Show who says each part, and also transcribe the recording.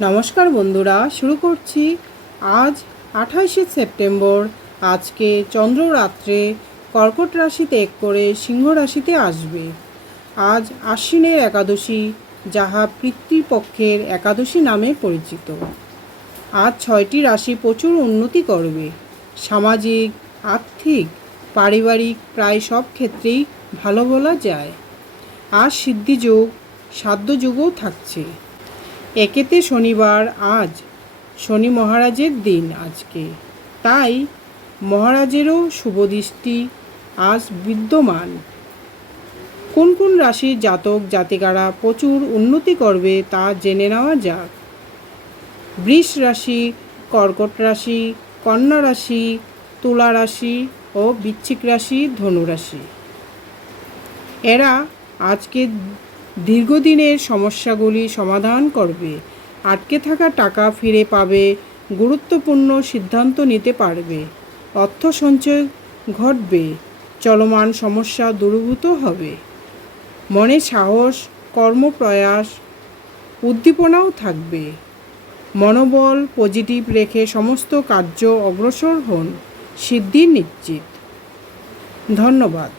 Speaker 1: নমস্কার বন্ধুরা, শুরু করছি আজ আঠাশে সেপ্টেম্বর। আজকে চন্দ্ররাত্রে কর্কট রাশি ত্যাগ করে সিংহ রাশিতে আসবে। আজ আশ্বিনের একাদশী, যাহা পিতৃপক্ষের একাদশী নামে পরিচিত। আজ ছয়টি রাশি প্রচুর উন্নতি করবে। সামাজিক, আর্থিক, পারিবারিক, প্রায় সব ক্ষেত্রেই ভালো বলা যায়। আজ সিদ্ধিযোগ, সাধ্যযোগও থাকছে। একেতে শনিবার আজ। শনি মহারাজের দিন আজকে। তাই মহারাজেরও শুভদৃষ্টি আজ বিদ্যমান। কোন কোন রাশির জাতক জাতিকারা প্রচুর উন্নতি করবে তা জেনে নেওয়া যাক। বৃষ রাশি, কর্কট রাশি, কন্যা রাশি, তুলা রাশি ও বৃশ্চিক রাশি ধনু রাশি। এরা আজকে দীর্ঘদিনের সমস্যাগুলি সমাধান করবে। আটকে থাকা টাকা ফিরে পাবে, গুরুত্বপূর্ণ সিদ্ধান্ত নিতে পারবে। অর্থ সঞ্চয় ঘটবে, চলমান সমস্যা দূরীভূত হবে। মনে সাহস, কর্মপ্রয়াস, উদ্দীপনাও থাকবে। মনোবল পজিটিভ রেখে সমস্ত কার্য অগ্রসর হন। সিদ্ধি নিশ্চিত। ধন্যবাদ।